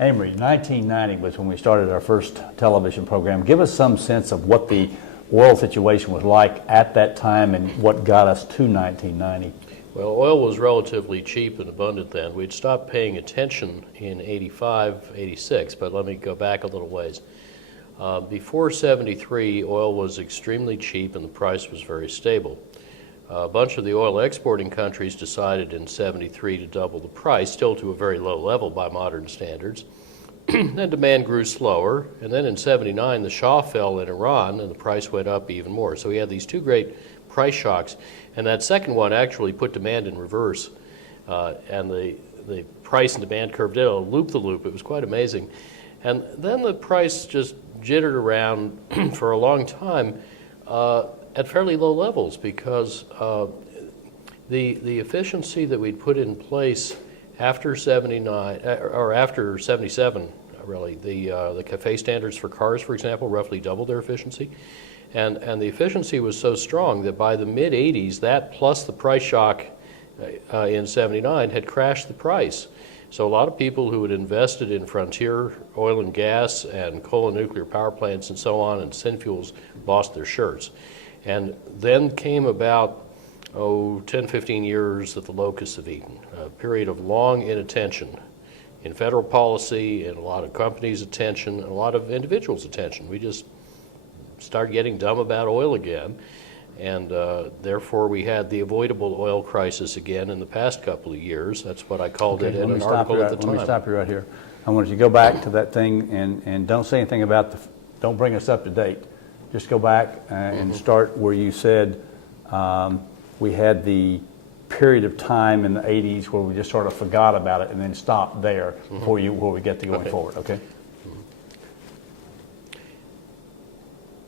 Amory, 1990 was when we started our first television program. Give us some sense of what the oil situation was like at that time and what got us to 1990. Well, oil was relatively cheap and abundant then. We'd stopped paying attention in 85, 86, but let me go back a little ways. Before 73, oil was extremely cheap and the price was very stable. A bunch of the oil exporting countries decided in 73 to double the price, still to a very low level by modern standards. Then demand grew slower, and then in 79 the Shah fell in Iran and the price went up even more. So we had these two great price shocks, and that second one actually put demand in reverse, and the price and demand curve did a loop-the-loop. It was quite amazing. And then the price just jittered around for a long time at fairly low levels because the efficiency that we'd put in place after 79 or after 77, really, the CAFE standards for cars, for example, roughly doubled their efficiency. And the efficiency was so strong that by the mid-'80s, that plus the price shock in 79 had crashed the price. So a lot of people who had invested in frontier oil and gas and coal and nuclear power plants and so on and synfuels lost their shirts. And then came about, 10, 15 years of the locusts have eaten, a period of long inattention in federal policy and a lot of companies' attention and a lot of individuals' attention. We just started getting dumb about oil again, and therefore we had the avoidable oil crisis again in the past couple of years. That's what I called it in an article at the time. Let me stop you right here. I want you to go back to that thing and don't say anything about don't bring us up to date. Just go back and start where you said we had the period of time in the 80s where we just sort of forgot about it and then stopped there before we get to going forward, okay?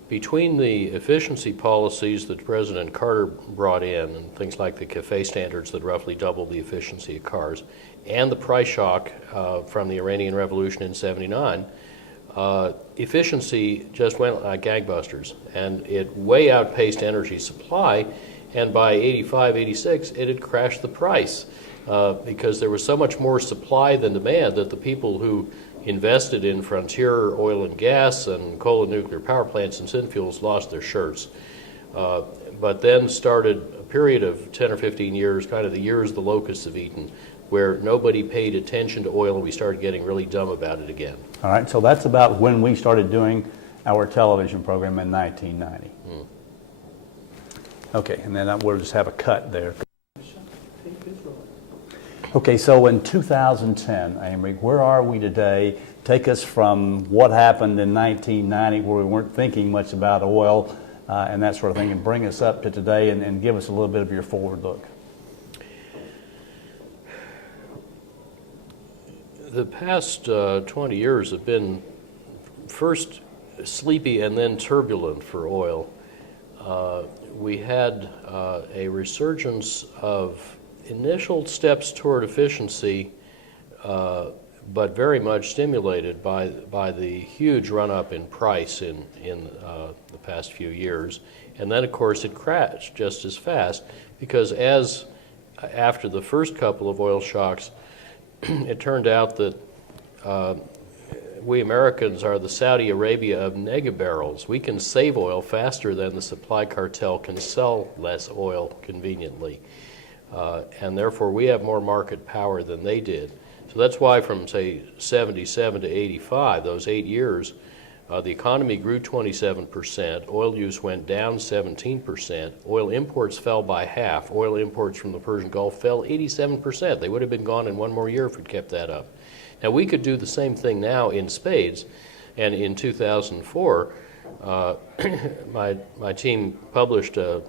Between the efficiency policies that President Carter brought in and things like the CAFE standards that roughly doubled the efficiency of cars and the price shock from the Iranian Revolution in 79, efficiency just went like gangbusters, and it way outpaced energy supply, and by 85, 86, it had crashed the price because there was so much more supply than demand that the people who invested in frontier oil and gas and coal and nuclear power plants and synfuels lost their shirts. But then started a period of 10 or 15 years, kind of the years the locusts have eaten, where nobody paid attention to oil and we started getting really dumb about it again. All right, so that's about when we started doing our television program in 1990. Okay, and then we'll just have a cut there. Okay, so in 2010, Amory, where are we today? Take us from what happened in 1990 where we weren't thinking much about oil and that sort of thing, and bring us up to today and give us a little bit of your forward look. The past 20 years have been first sleepy and then turbulent for oil. We had a resurgence of initial steps toward efficiency, but very much stimulated by the huge run-up in price in the past few years. And then, of course, it crashed just as fast because after the first couple of oil shocks, it turned out that we Americans are the Saudi Arabia of nega barrels. We can save oil faster than the supply cartel can sell less oil conveniently. And therefore we have more market power than they did. So that's why from, say, 77 to 85, those 8 years, the economy grew 27%, oil use went down 17%, oil imports fell by half, oil imports from the Persian Gulf fell 87%. They would have been gone in one more year if we'd kept that up. Now we could do the same thing now in spades, and in 2004, my team published a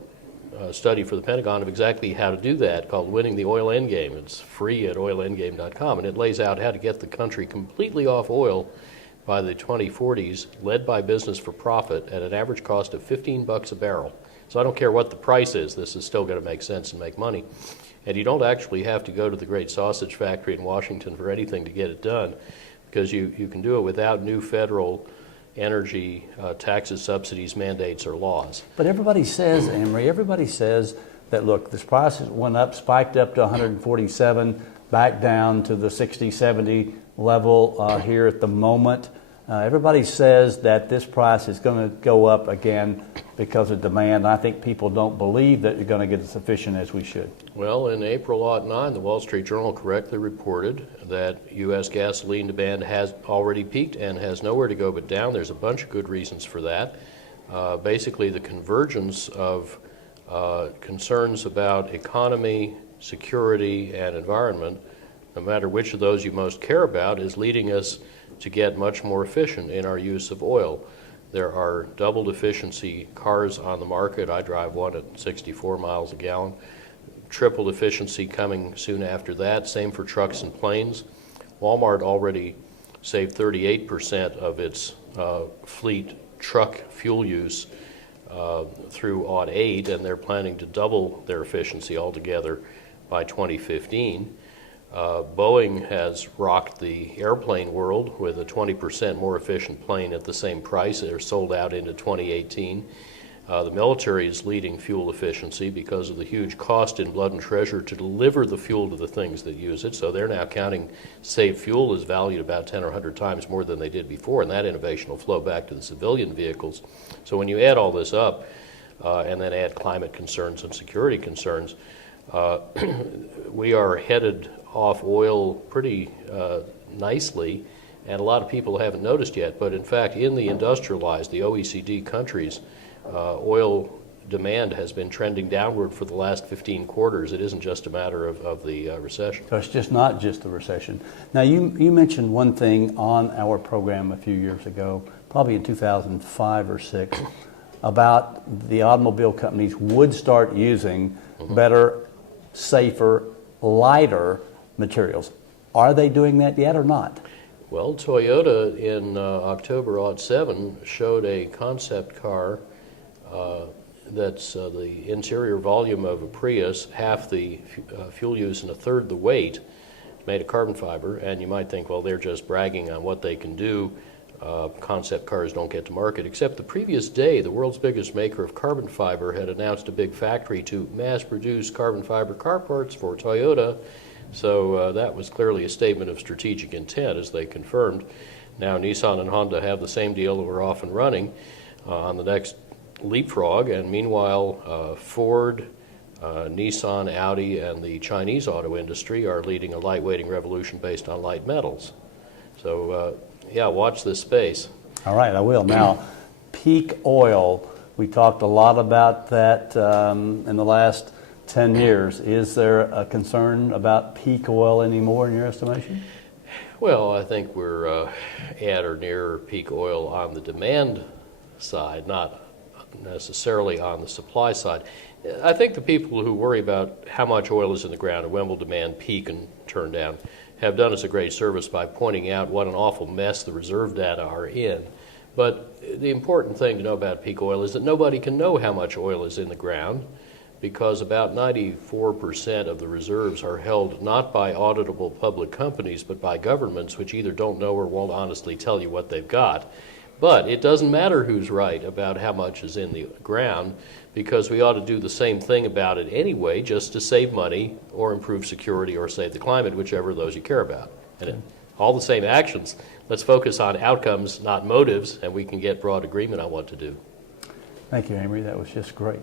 study for the Pentagon of exactly how to do that called Winning the Oil Endgame. It's free at oilendgame.com, and it lays out how to get the country completely off oil by the 2040s, led by business for profit at an average cost of $15 a barrel. So I don't care what the price is, this is still going to make sense and make money. And you don't actually have to go to the great sausage factory in Washington for anything to get it done, because you can do it without new federal energy taxes, subsidies, mandates, or laws. But everybody says, Amory, that, look, this price went up, spiked up to 147, back down to the 60, 70 level here at the moment. Everybody says that this price is going to go up again because of demand. I think people don't believe that you're going to get as efficient as we should. Well, in April '09, the Wall Street Journal correctly reported that U.S. gasoline demand has already peaked and has nowhere to go but down. There's a bunch of good reasons for that. Basically, the convergence of concerns about economy, security, and environment, no matter which of those you most care about, is leading us to get much more efficient in our use of oil. There are doubled efficiency cars on the market. I drive one at 64 miles a gallon. Tripled efficiency coming soon after that. Same for trucks and planes. Walmart already saved 38% of its fleet truck fuel use through '08, and they're planning to double their efficiency altogether by 2015. Boeing has rocked the airplane world with a 20% more efficient plane at the same price. They're sold out into 2018. The military is leading fuel efficiency because of the huge cost in blood and treasure to deliver the fuel to the things that use it. So they're now counting saved fuel as valued about 10 or 100 times more than they did before, and that innovation will flow back to the civilian vehicles. So when you add all this up and then add climate concerns and security concerns, we are headed off oil pretty nicely, and a lot of people haven't noticed yet. But in fact, in the industrialized, the OECD countries, oil demand has been trending downward for the last 15 quarters. It isn't just a matter of the recession. So it's just not just the recession. Now, you mentioned one thing on our program a few years ago, probably in 2005 or 6, about the automobile companies would start using better, safer, lighter materials. Are they doing that yet or not? Well, Toyota in October '07 showed a concept car that's the interior volume of a Prius, half the fuel use and a third the weight, made of carbon fiber. And you might think, well, they're just bragging on what they can do. Concept cars don't get to market. Except the previous day, the world's biggest maker of carbon fiber had announced a big factory to mass produce carbon fiber car parts for Toyota. So that was clearly a statement of strategic intent, as they confirmed. Now Nissan and Honda have the same deal that we're off and running on the next leapfrog, and meanwhile Ford, Nissan, Audi, and the Chinese auto industry are leading a lightweighting revolution based on light metals. So yeah, watch this space. All right, I will. Now, peak oil, we talked a lot about that in the last 10 years. Is there a concern about peak oil anymore in your estimation? Well, I think we're at or near peak oil on the demand side, not necessarily on the supply side. I think the people who worry about how much oil is in the ground and when will demand peak and turn down have done us a great service by pointing out what an awful mess the reserve data are in. But the important thing to know about peak oil is that nobody can know how much oil is in the ground, because about 94% of the reserves are held not by auditable public companies, but by governments which either don't know or won't honestly tell you what they've got. But it doesn't matter who's right about how much is in the ground, because we ought to do the same thing about it anyway, just to save money or improve security or save the climate, whichever of those you care about. And all the same actions. Let's focus on outcomes, not motives, and we can get broad agreement on what to do. Thank you, Avery. That was just great.